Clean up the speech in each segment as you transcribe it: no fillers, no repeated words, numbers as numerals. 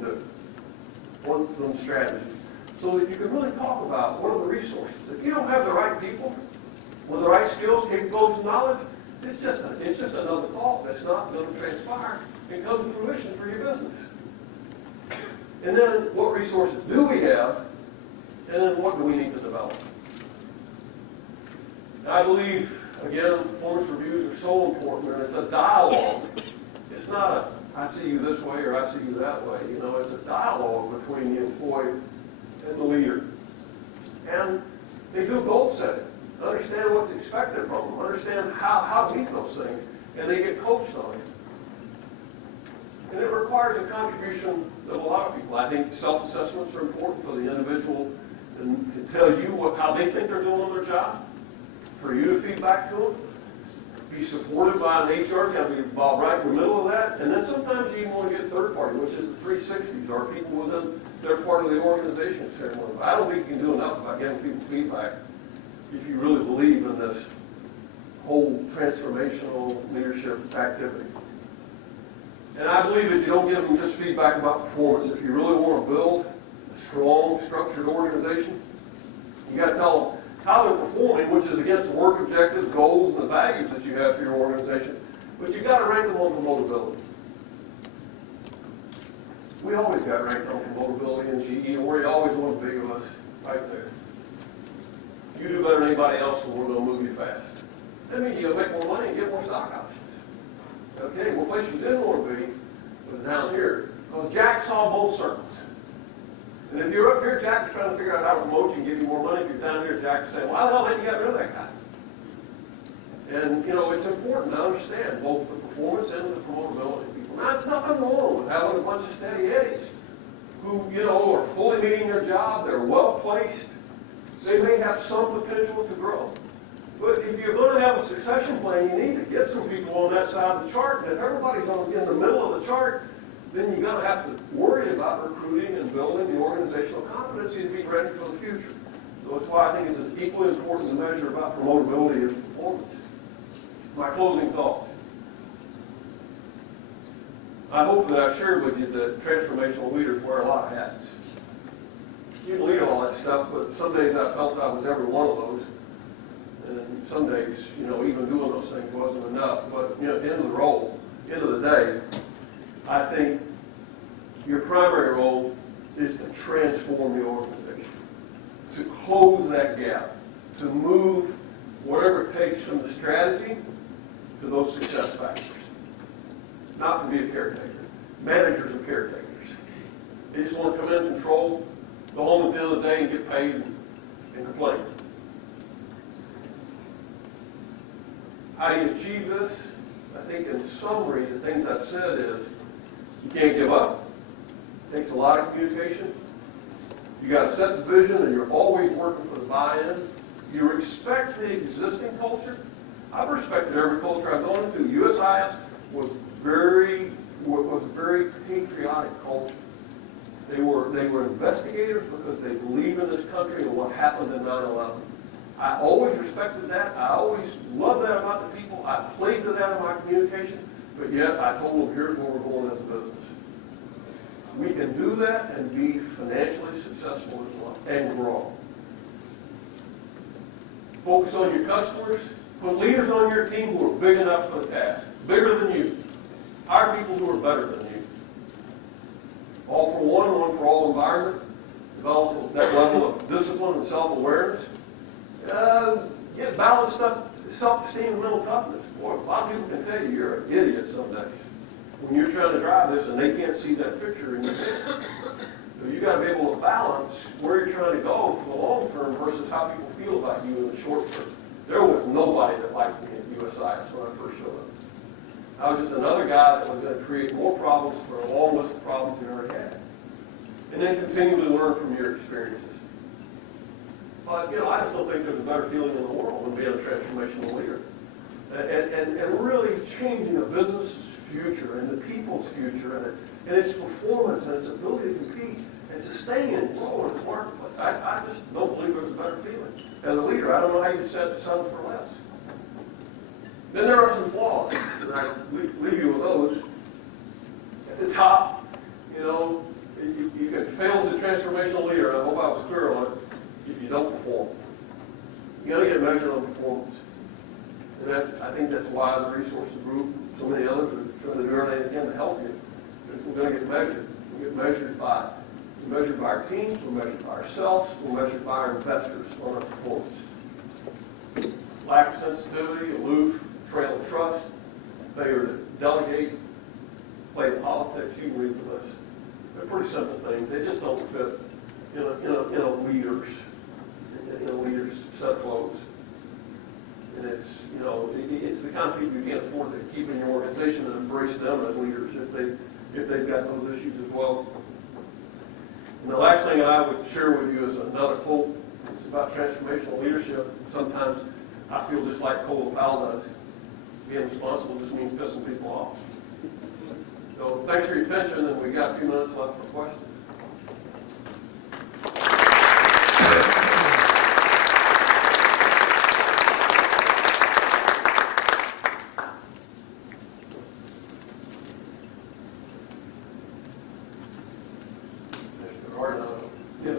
do on strategy, so that you can really talk about what are the resources. If you don't have the right people with the right skills, capabilities, and knowledge, it's just another thought that's not going to transpire and come to fruition for your business. And then what resources do we have, and then what do we need to develop? I believe, again, performance reviews are so important, and it's a dialogue. It's not a, I see you this way or I see you that way. You know, it's a dialogue between the employee and the leader. And they do goal setting, understand what's expected from them, understand how to meet those things, and they get coached on it. And it requires a contribution of a lot of people. I think self-assessments are important for the individual and tell you how they think they're doing their job, for you to feed back to them, be supported by an HR, got to be involved right in the middle of that. And then sometimes you even want to get third party, which is the 360s, or people within their part of the organization ceremony. I don't think you can do enough about getting people feedback if you really believe in this whole transformational leadership activity. And I believe if you don't give them just feedback about performance, if you really want to build a strong, structured organization, you got to tell them how they're performing, which is against the work objectives, goals, and the values that you have for your organization. But you've got to rank them on promotability. We always got ranked on promotability in GE, and we always want to be of us right there. You do better than anybody else, and we're going to move you fast. That means you'll make more money and get more stock options. Okay, well, place you didn't want to be was down here, because Jack saw both circles. And if you're up here, Jack's trying to figure out how to promote you and give you more money. If you're down here, Jack's saying, why the hell didn't you get rid of that guy? And, you know, it's important to understand both the performance and the promotability of people. Now, there's nothing wrong with having a bunch of steady eddies who, you know, are fully meeting their job, they're well placed, they may have some potential to grow. But if you're going to have a succession plan, you need to get some people on that side of the chart. And if everybody's in the middle of the chart, then you're going to have to worry about recruiting and building the organizational competency to be ready for the future. So that's why I think it's equally important to measure about promotability and performance. My closing thoughts. I hope that I've shared with you that transformational leaders wear a lot of hats. You can lead all that stuff, but some days I felt I was every one of those. And some days, you know, even doing those things wasn't enough. But, you know, at the end of the day, I think your primary role is to transform the organization, to close that gap, to move whatever it takes from the strategy to those success factors. Not to be a caretaker. Managers are caretakers. They just want to come in, control, go home at the end of the day and get paid and complain. How do you achieve this? I think in summary, the things I've said is you can't give up. It takes a lot of communication. You got to set the vision, and you're always working for the buy-in. You respect the existing culture. I've respected every culture I've gone into. USIS was a very patriotic culture. They were investigators because they believe in this country and what happened in 9/11. I always respected that. I always loved that about the people. I played to that in my communication, but yet I told them, here's where we're going as a business. We can do that and be financially successful as well and grow. Focus on your customers. Put leaders on your team who are big enough for the task, bigger than you. Hire people who are better than you. All for one for all environment. Develop that level of discipline and self-awareness. Get balanced stuff, self-esteem and mental toughness. Boy, a lot of people can tell you you're an idiot some days when you're trying to drive this and they can't see that picture in your head. So you got to be able to balance where you're trying to go for the long term versus how people feel about you in the short term. There was nobody that liked me at USIS when I first showed up. I was just another guy that was going to create more problems for a long list of problems we already had. And then continue to learn from your experiences. But, you know, I just don't think there's a better feeling in the world than being a transformational leader. And really changing a business's future and the people's future and its performance and its ability to compete and sustain and grow in its marketplace. I just don't believe there's a better feeling. As a leader, I don't know how you settle for less. Then there are some flaws, and I leave you with those. At the top, you know, going to get measured on performance. And that, I think that's why the resources group, so many others are trying to do everything they can to help you. We're going to get measured. We're measured by our teams, we're measured by ourselves, we're measured by our investors on our performance. Lack of sensitivity, aloof, trail of trust, failure to delegate, play politics, you can read the list. They're pretty simple things. They just don't fit in a leader's set of clothes. And it's, it's the kind of people you can't afford to keep in your organization and embrace them as leaders if they've got those issues as well. And the last thing I would share with you is another quote. It's about transformational leadership. Sometimes I feel just like Cole Powell does. Being responsible just means pissing people off. So thanks for your attention, and we got a few minutes left for questions. Yes.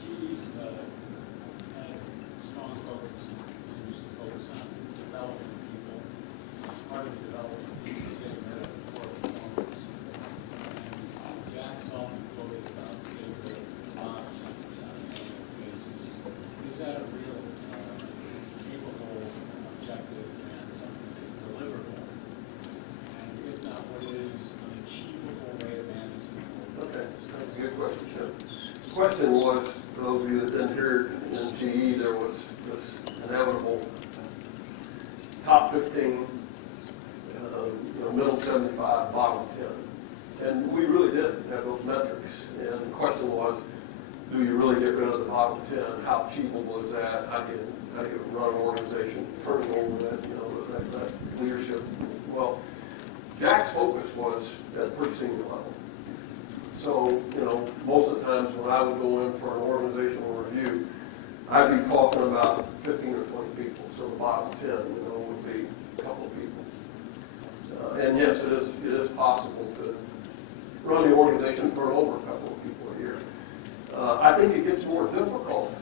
GE's had a strong focus, continues to focus on developing people. Part of the development is getting rid of poor performance. And Jack's often quoted about getting rid of Dobbs on an annual basis. Is that a real capable, objective, and something that's deliverable? And if not, what is an achievable way of managing people? Okay, that's a good question, Chip. The question was, for those of you that didn't hear it, in GE, there was this inevitable top 15, middle 75, bottom 10. And we really did have those metrics. And the question was, do you really get rid of the bottom 10? How achievable is that? How do you run an organization, turning over that leadership? Well, Jack's focus was at a pretty senior level. So, most of the times when I would go in for an organizational review, I'd be talking about 15 or 20 people. So the bottom 10, would be a couple of people. And yes, it is possible to run the organization and turn over a couple of people a year. I think it gets more difficult.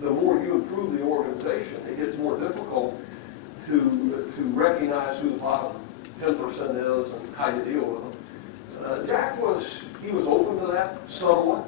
The more you improve the organization, it gets more difficult to recognize who the bottom 10% is and how you deal with them. Jack was open to that somewhat.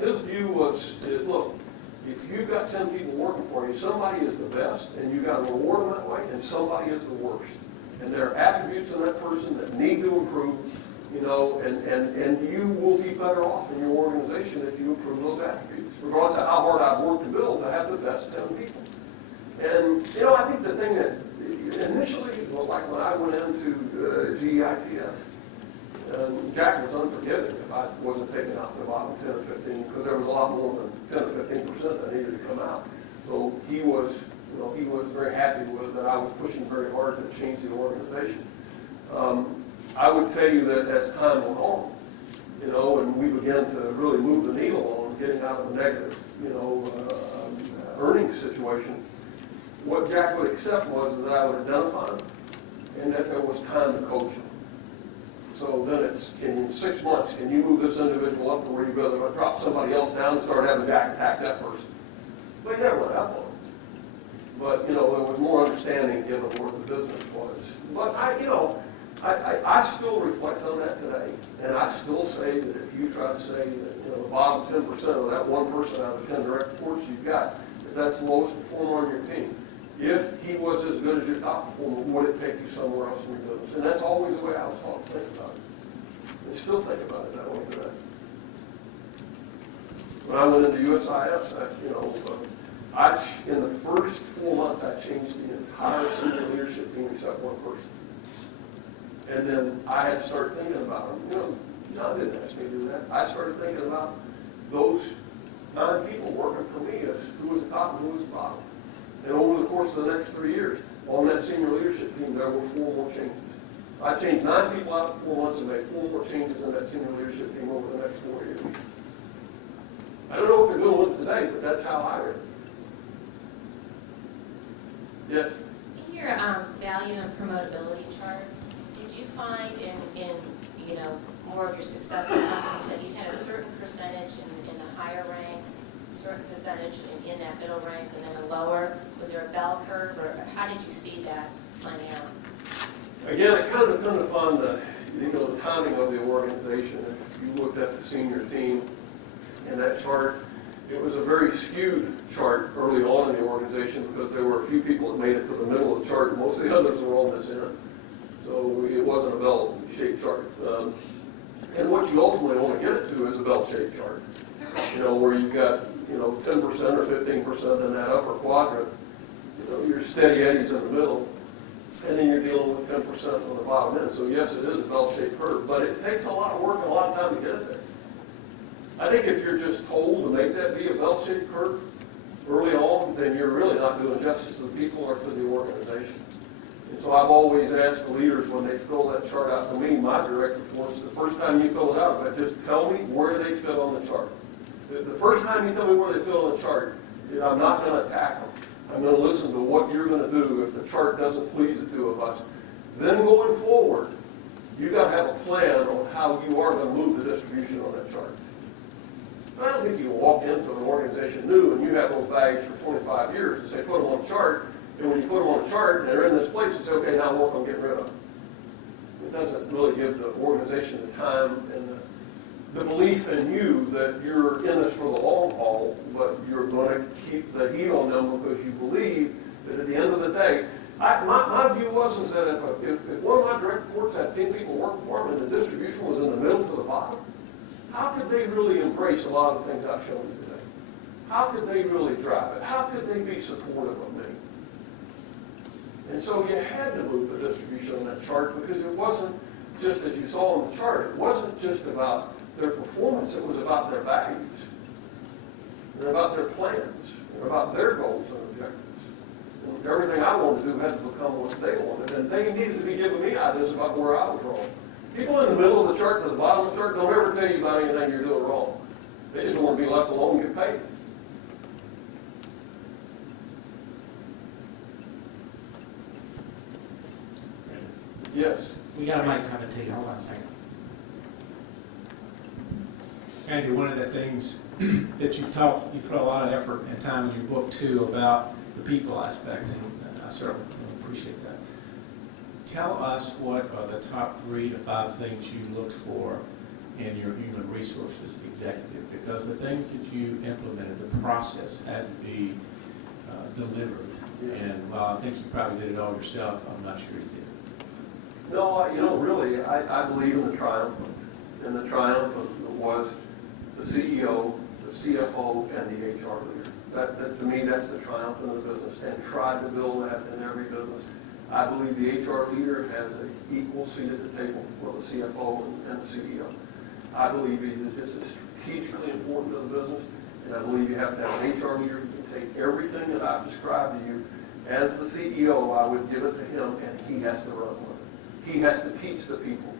His view was, look, if you've got 10 people working for you, somebody is the best, and you've got to reward them that way, and somebody is the worst. And there are attributes in that person that need to improve, and you will be better off in your organization if you improve those attributes. Regardless of how hard I've worked to build, to have the best 10 people. And, I think the thing that initially, like when I went into GEITS, Jack was unforgiving if I wasn't taking out the bottom 10 or 15, because there was a lot more than 10 or 15% that needed to come out. So he was very happy with that I was pushing very hard to change the organization. I would tell you that as time went on, and we began to really move the needle on getting out of a negative, earnings situation, what Jack would accept was that I would identify him and that there was time to coach him. So then it's, in 6 months, can you move this individual up to where you're going to drop somebody else down and start having Jack attack that person? But he never went up on it. But, there was more understanding given where the business was. But I still reflect on that today. And I still say that if you try to say that, the bottom 10% of that one person out of the 10 direct reports you've got, if that's the lowest performer on your team, if he was as good as your top performer, would it take you somewhere else in your business? And that's always the way I was taught to think about it. And still think about it that way today. When I went into USIS, in the first 4 months, I changed the entire senior leadership team except one person. And then I had to start thinking about them. John didn't ask me to do that. I started thinking about those 9 people working for me as who was the top and who was the bottom. And over the course of the next 3 years, on that senior leadership team, there were 4 more changes. I changed 9 people out in 4 months and made 4 more changes in that senior leadership team over the next 4 years. I don't know what they're doing with it today, but that's how I read it. Yes? In your value and promotability chart, did you find in more of your successful companies that you had a certain percentage in the higher ranks certain percentage in that middle rank and then a lower? Was there a bell curve, or how did you see that playing out? Again, it kind of depended upon the timing of the organization. If you looked at the senior team in that chart, it was a very skewed chart early on in the organization because there were a few people that made it to the middle of the chart, and most of the others were on this end. So it wasn't a bell-shaped chart. And what you ultimately want to get it to is a bell-shaped chart, where you've got 10% or 15% in that upper quadrant. Your steady eddies in the middle, and then you're dealing with 10% on the bottom end. So yes, it is a bell-shaped curve, but it takes a lot of work and a lot of time to get it there. I think if you're just told to make that be a bell-shaped curve early on, then you're really not doing justice to the people or to the organization. And so I've always asked the leaders when they fill that chart out for me, my direct reports, the first time you fill it out, just tell me where they fit on the chart. The first time you tell me where they fit on the chart, I'm not going to attack them. I'm going to listen to what you're going to do if the chart doesn't please the two of us. Then going forward, you've got to have a plan on how you are going to move the distribution on that chart. I don't think you walk into an organization new and you have those bags for 25 years and say, put them on a chart, and when you put them on a chart and they're in this place, you say, okay, now work on getting rid of them. It doesn't really give the organization the time and the belief in you that you're in this for the long haul, but you're going to keep the heat on them because you believe that at the end of the day, my view was that if one of my direct reports had 10 people working for them and the distribution was in the middle to the bottom, how could they really embrace a lot of the things I've shown you today? How could they really drive it? How could they be supportive of me? And so you had to move the distribution on that chart because it wasn't just, as you saw on the chart, it wasn't just about their performance, it was about their values, and about their plans, and about their goals and objectives. And everything I wanted to do had to become what they wanted, and they needed to be giving me ideas about where I was wrong. People in the middle of the chart to the bottom of the chart don't ever tell you about anything you're doing wrong. They just want to be left alone and get paid. Yes. We got a mic coming to you. Hold on a second. Andy, one of the things that you put a lot of effort and time in your book too about the people aspect, and I certainly appreciate that. Tell us what are the top 3 to 5 things you looked for in your human resources executive, because the things that you implemented, the process had to be delivered. And while I think you probably did it all yourself, I'm not sure you did. No, really, I believe in the triumphant. And the triumphant was the CEO, the CFO, and the HR leader. That to me, that's the triumphant of the business, and try to build that in every business. I believe the HR leader has an equal seat at the table with the CFO and the CEO. I believe this is strategically important to the business, and I believe you have to have an HR leader who can take everything that I've described to you. As the CEO, I would give it to him, and he has to run with it. He has to teach the people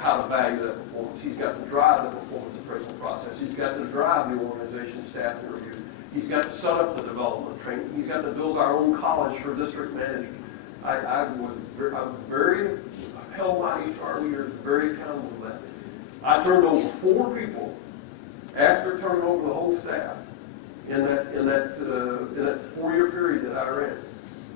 how to value that performance. He's got to drive the performance appraisal process. He's got to drive the organization staff to review. He's got to set up the development training. He's got to build our own college for district management. I held my HR leaders very accountable to that. I turned over 4 people after turning over the whole staff in that 4-year period that I ran.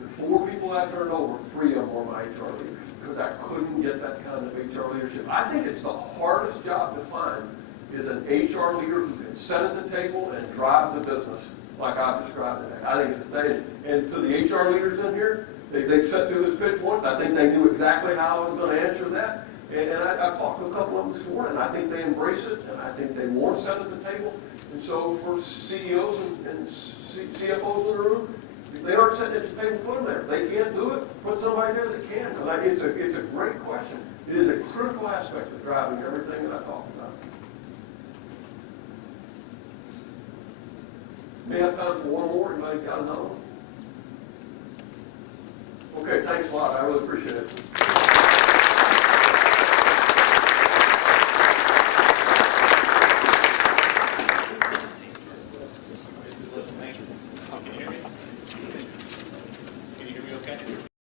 The 4 people I turned over, 3 of them were my HR leaders because I couldn't get that kind of HR leadership. I think it's the hardest job to find is an HR leader who can sit at the table and drive the business like I've described today. I think it's a thing. And to the HR leaders in here, they sat through this pitch once. I think they knew exactly how I was going to answer that. And I talked to a couple of them this morning, and I think they embrace it, and I think they want to sit at the table. And so for CEOs and CFOs in the room, if they aren't sitting at the table, put them there. If they can't do it, put somebody there that can. And it's a great question. It is a critical aspect of driving everything that I talked about. May have time for one more. Anybody got another one? Okay, thanks a lot. I really appreciate it.